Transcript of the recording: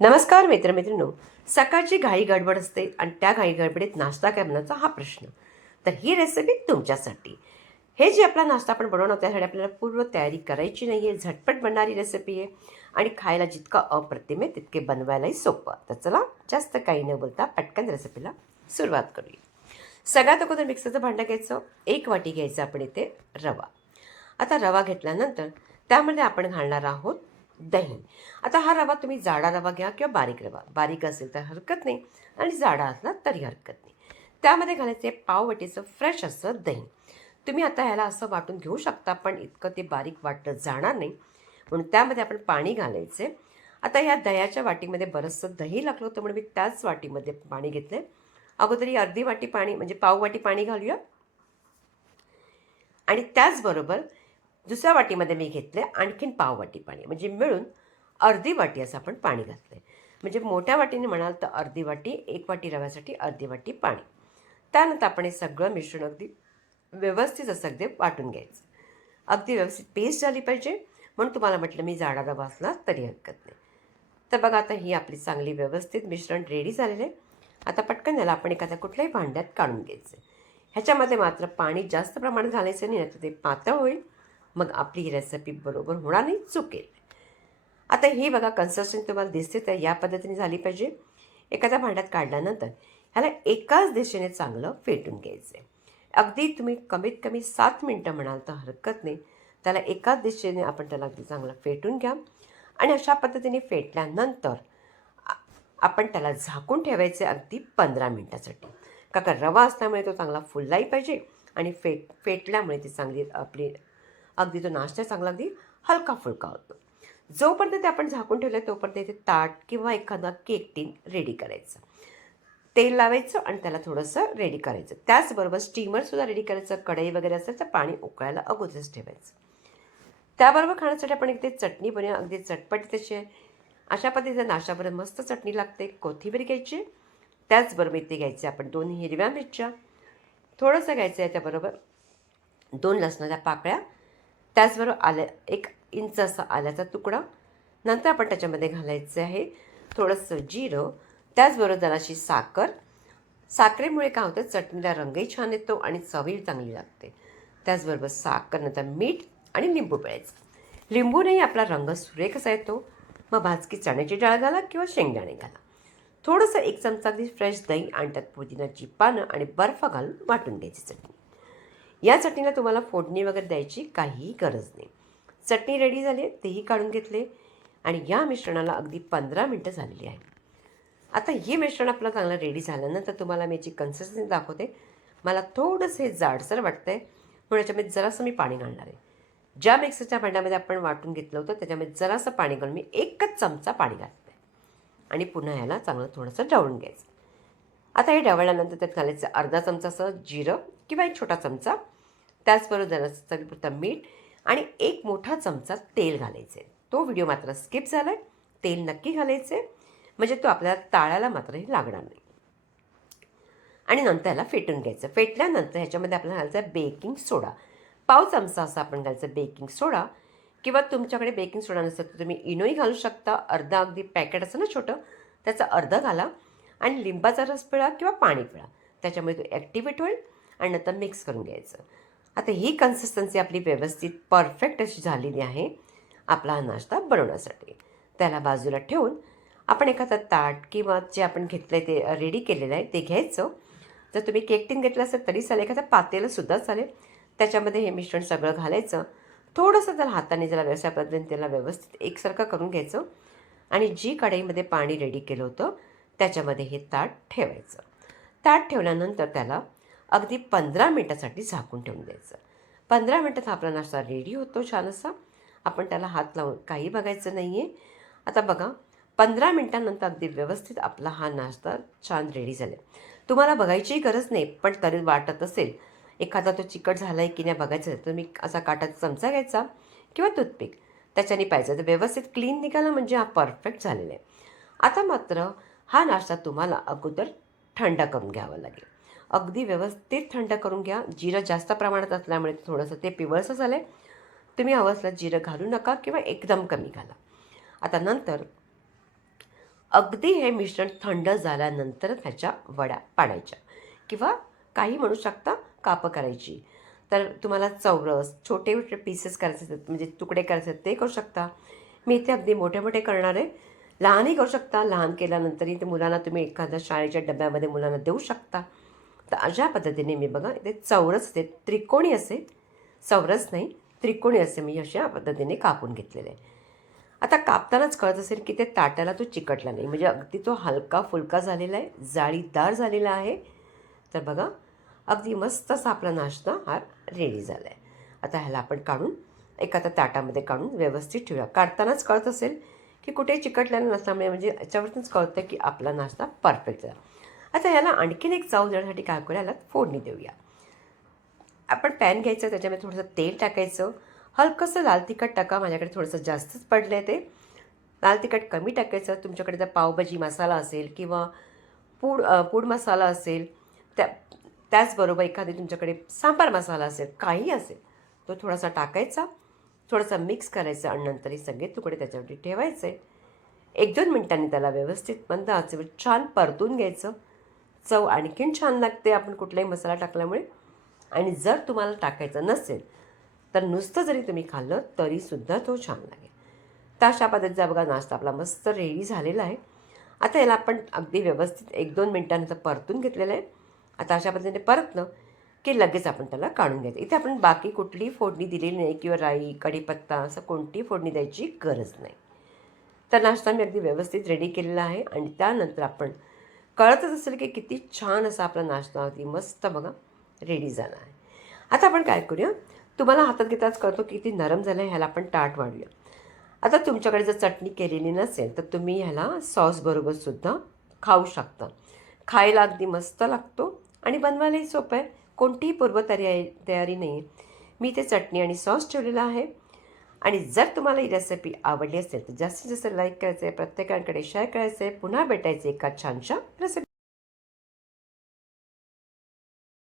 नमस्कार मित्रमैत्रिणींनो. सकाळची घाई गडबड असते आणि त्या घाई गडबडीत नाश्ता करण्याचा हा प्रश्न. तर ही रेसिपी तुमच्यासाठी. हे जे आपला नाश्ता आपण बनवणार त्यासाठी आपल्याला पूर्व तयारी करायची नाही आहे. झटपट बनणारी रेसिपी आहे आणि खायला जितकं अप्रतिम आहे तितके बनवायलाही सोपं. तर चला जास्त काही न बोलता पटकन रेसिपीला सुरुवात करूया. सगळ्यात अगोदर मिक्सरचं भांडं घ्यायचं. 1 वाटी घ्यायचं आपण इथे रवा. आता रवा घेतल्यानंतर त्यामध्ये आपण घालणार आहोत दही. आता हा रवा तुम्ही जाडा रवा घ्या किंवा बारीक रवा. बारीक असेल तर हरकत नाही आणि जाडा असला तरी हरकत नाही. त्यामध्ये घालायचे पाववाटीचं फ्रेश असं दही. तुम्ही आता ह्याला असं वाटून घेऊ शकता, पण इतकं ते बारीक वाटलं जाणार नाही, म्हणून त्यामध्ये आपण पाणी घालायचे. आता ह्या दह्याच्या वाटीमध्ये बरंचसं दही लागलं होतं म्हणून मी त्याच वाटीमध्ये पाणी घेतलं. अगोदर ही अर्धी वाटी पाणी म्हणजे पाव वाटी पाणी घालूया आणि त्याचबरोबर दुसऱ्या वाटीमध्ये मी घेतले आणखीन पाव वाटी पाणी, म्हणजे मिळून अर्धी वाटी असं आपण पाणी घातलं आहे. म्हणजे मोठ्या वाटीने म्हणाल तर अर्धी वाटी, 1 वाटी रव्यासाठी अर्धी वाटी पाणी. त्यानंतर आपण हे सगळं मिश्रण अगदी व्यवस्थित असं अगदी वाटून घ्यायचं. अगदी व्यवस्थित पेस्ट झाली पाहिजे, म्हणून तुम्हाला म्हटलं मी जाडा रवा असला तरी हरकत नाही. तर बघा आता ही आपली चांगली व्यवस्थित मिश्रण रेडी झालेलं आहे. आता पटकन याला आपण एखाद्या कुठल्याही भांड्यात काढून घ्यायचं. ह्याच्यामध्ये मात्र पाणी जास्त प्रमाणात घालायचं नाही, तर ते पातळ होईल. मग आपली ही रेसिपी बरोबर होणार नाही, चुकेल. आता ही बघा कन्सिस्टन्सी तुम्हाला दिसते तर या पद्धतीने झाली पाहिजे. एखाद्या भांड्यात काढल्यानंतर ह्याला एकाच दिशेने चांगलं फेटून घ्यायचं आहे. अगदी तुम्ही कमीत कमी 7 मिनटं म्हणाल तर हरकत नाही. त्याला एकाच दिशेने आपण त्याला अगदी चांगलं फेटून घ्या आणि अशा पद्धतीने फेटल्यानंतर आपण त्याला झाकून ठेवायचे अगदी 15 मिनटासाठी. का रवा असल्यामुळे तो चांगला फुललाही पाहिजे आणि फेटल्यामुळे ती चांगली आपली अगदी तो नाश्ता चांगला अगदी हलका फुलका होतो. जोपर्यंत ते आपण झाकून ठेवलं तोपर्यंत इथे ताट किंवा एखादा केक टीन रेडी करायचं. तेल लावायचं आणि त्याला थोडंसं रेडी करायचं. त्याचबरोबर स्टीमरसुद्धा रेडी करायचं. कढई वगैरे असेल तर पाणी उकळायला अगोदरच ठेवायचं. त्याबरोबर खाण्यासाठी आपण इथे चटणी बनवूया. अगदी चटपट त्याची आहे. अशा पद्धतीचा नाश्त्याबरोबर मस्त चटणी लागते. कोथिंबीर घ्यायची. त्याचबरोबर इथे घ्यायचे आपण 2 हिरव्या मिरच्या. थोडंसं घ्यायचं आहे त्याबरोबर 2 लसणाच्या पाकळ्या. त्याचबरोबर आलं 1 इंच असा आल्याचा तुकडा. नंतर आपण त्याच्यामध्ये घालायचं आहे थोडंसं जिरं. त्याचबरोबर जराशी साखर. साखरेमुळे काय होतं, चटणीला रंगही छान येतो आणि चवही चांगली लागते. त्याचबरोबर साखर, नंतर मीठ आणि लिंबू पिळायचं. लिंबूनेही आपला रंग सुरेख असा येतो. मग भाजकी चण्याची डाळ घाला किंवा शेंगदाणे घाला. थोडंसं 1 चमचा अगदी फ्रेश दही आणि त्यात पुदिन्याची पानं आणि बर्फ घालून वाटून घ्यायची चटणी. या चटणीला तुम्हाला फोडणी वगैरे द्यायची काहीही गरज नाही. चटणी रेडी झाली आहे, तेही काढून घेतले आणि या मिश्रणाला अगदी 15 मिनटं झालेली आहे. आता हे मिश्रण आपलं चांगलं रेडी झाल्यानंतर तुम्हाला मी याची कन्सिस्टन्सी दाखवते. मला थोडंसं हे जाडसर वाटतं आहे, म्हणून याच्यामध्ये जरासं मी पाणी घालणार आहे. ज्या मिक्सरच्या भांड्यामध्ये आपण वाटून घेतलं होतं त्याच्यामध्ये जरासं पाणी घालून मी 1च चमचा पाणी घालते आणि पुन्हा ह्याला चांगलं थोडंसं ढवळून घ्यायचं. आता हे ढवळल्यानंतर त्यात घालायचं अर्धा चमचा असं जिरं किंवा 1 छोटा चमचा. त्याचबरोबर जरासं चवीपुरतं मीठ आणि 1 मोठा चमचा तेल घालायचे. तो व्हिडिओ मात्र स्किप झाला आहे. तेल नक्की घालायचे, म्हणजे तो आपल्याला ताळायला मात्रही लागणार नाही. आणि नंतर याला फेटून घ्यायचं. फेटल्यानंतर ह्याच्यामध्ये आपल्याला घालायचं बेकिंग सोडा. पाव चमचा असा आपण घालायचं बेकिंग सोडा, किंवा तुमच्याकडे बेकिंग सोडा नसेल तर तुम्ही इनोही घालू शकता. अर्धा अगदी पॅकेट असं ना छोटं, त्याचं अर्धं घाला आणि लिंबाचा रस पिळा किंवा पाणी पिळा. त्याच्यामुळे तो ॲक्टिवेट होईल आणि नंतर मिक्स करून घ्यायचं. आता ही कन्सिस्टन्सी आपली व्यवस्थित परफेक्ट अशी झालेली आहे आपला हा नाश्ता बनवण्यासाठी. त्याला बाजूला ठेवून आपण एखादं ताट किंवा जे आपण घेतलं आहे ते रेडी केलेलं आहे ते घ्यायचं. जर तुम्ही केक टीन घेतलं असेल तरी चालेल, एखादं पातेलंसुद्धा चालेल. त्याच्यामध्ये हे मिश्रण सगळं घालायचं. थोडंसं त्याला हाताने जरा व्यवसाय पद्धतीने त्याला व्यवस्थित एकसारखं करून घ्यायचं आणि जी कढईमध्ये पाणी रेडी केलं होतं त्याच्यामध्ये हे ताट ठेवायचं. ताट ठेवल्यानंतर त्याला अगदी 15 मिनटासाठी झाकून ठेवून द्यायचं. 15 मिनटात हा आपला नाश्ता रेडी होतो छान असा. आपण त्याला हात लावून काही बघायचं नाही आहे. आता बघा 15 मिनटानंतर अगदी व्यवस्थित आपला हा नाश्ता छान रेडी झाला आहे. तुम्हाला बघायचीही गरज नाही, पण तरी वाटत असेल एखादा तो चिकट झाला आहे की नाही बघायचं तर तुम्ही असा काटाचा चमचा घ्यायचा किंवा टूथपिक त्याच्याने पाहिजे तर व्यवस्थित क्लीन निघाला म्हणजे हा परफेक्ट झालेला आहे. आता मात्र हा नाश्ता तुम्हाला अगोदर थंड करून घ्यावा लागेल. अगदी व्यवस्थित थंड करून घ्या. जिरं जास्त प्रमाणात असल्यामुळे थोडंसं ते पिवळसं झालं आहे. तुम्ही हवं असलं जिरं घालू नका किंवा एकदम कमी घाला. आता नंतर अगदी हे मिश्रण थंड झाल्यानंतर त्याच्या वड्या पाडायच्या किंवा काही म्हणू शकता कापं करायची. तर तुम्हाला चौरस, छोटे छोटे पीसेस करायचे असतात, म्हणजे तुकडे करायचे आहेत ते करू शकता. मी इथे अगदी मोठे मोठे करणार आहे. लहानही करू शकता. लहान केल्यानंतरही ते मुलांना तुम्ही एखाद्या शाळेच्या डब्यामध्ये मुलांना देऊ शकता. तर अशा पद्धतीने मी बघा इथे चौरस असे, त्रिकोणी असे, चौरस नाही त्रिकोणी असे मी अशा पद्धतीने कापून घेतलेले आहे. आता कापतानाच कळत असेल की ते ताटाला तो चिकटला नाही, म्हणजे अगदी तो हलका फुलका झालेला आहे, जाळीदार झालेला आहे. तर बघा अगदी मस्त असा आपला नाश्ता हा रेडी झाला आहे. आता ह्याला आपण काढून एखाद्या ताटामध्ये काढून व्यवस्थित ठेवूया. काढतानाच कळत असेल की कुठे चिकटलेलं नसल्यामुळे, म्हणजे याच्यावरतीच कळतं की आपला नाश्ता परफेक्ट झाला. आता याला आणखीन एक चव देण्यासाठी काय करूया, याला फोडणी देऊया. आपण पॅन घ्यायचं, त्याच्यामध्ये थोडंसं तेल टाकायचं, हलकंसं लाल तिखट टाका. माझ्याकडे थोडंसं जास्तच पडलं आहे ते. लाल तिखट कमी टाकायचं. तुमच्याकडे जर पावभाजी मसाला असेल किंवा पूड मसाला असेल, त्याचबरोबर एखादी तुमच्याकडे सांबार मसाला असेल, काही असेल, तो थोडासा टाकायचा, थोडासा मिक्स करायचा आणि नंतर हे सगळे तुकडे त्याच्यावरती ठेवायचे. 1-2 मिनिटांनी त्याला व्यवस्थित मंद आचेवर छान परतून घ्यायचं. चव आणखीन छान लागते आपण कुठलाही मसाला टाकल्यामुळे. आणि जर तुम्हाला टाकायचं नसेल तर नुसतं जरी तुम्ही खाल्लं तरीसुद्धा तो छान लागेल. तर अशा पद्धतीचा बघा नाश्ता आपला मस्त रेडी झालेला आहे. आता याला आपण अगदी व्यवस्थित 1-2 मिनिटांनंतर परतून घेतलेलं आहे. आता अशा पद्धतीने परतलं की लगेच आपण त्याला काढून घ्यायचं. इथे आपण बाकी कुठलीही फोडणी दिलेली नाही किंवा राई, कढीपत्ता असं कोणतीही फोडणी द्यायची गरज नाही. तर नाश्ता मी अगदी व्यवस्थित रेडी केलेला आहे आणि त्यानंतर आपण कळतच असेल की किती छान असा आपला नाश्ता अगदी मस्त बघा रेडी झाला आहे. आता आपण काय करूया, तुम्हाला हातात घेताच कळतो किती नरम झालं आहे. ह्याला आपण ताट वाढूया. आता तुमच्याकडे जर चटणी केलेली नसेल तर तुम्ही ह्याला सॉसबरोबरसुद्धा खाऊ शकता. खायला अगदी मस्त लागतो आणि बनवायलाही सोपं आहे. कोणतीही तयारी नाही आहे. मी ते चटणी आणि सॉस ठेवलेला आहे. आणि जर तुम्हाला ही रेसिपी आवडली असेल तर जास्तीत जास्त लाईक करायचं आहे, प्रत्येकाकडे शेअर करायचं आहे. पुन्हा भेटायचं एका छानशा रेसिपी.